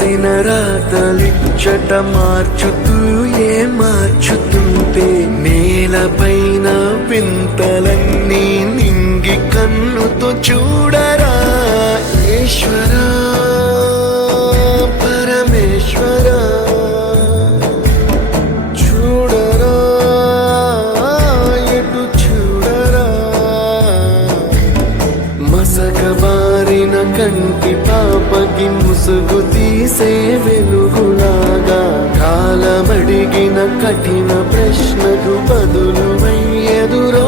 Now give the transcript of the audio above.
రాసిన రాతలిచ్చట మార్చుతూ మార్చుతుంటే నేలపైన వింతలన్నీ నింగి కన్నుతో చూడరా ఈశ్వరా పరమేశ్వరా చూడరా ఎటు చూడరా మసకబారిన కంటి పాపకి ముసుగు తీసే వెలుగులాగా కాలమడిగిన కఠిన ప్రశ్నకు బదులు ఎదురో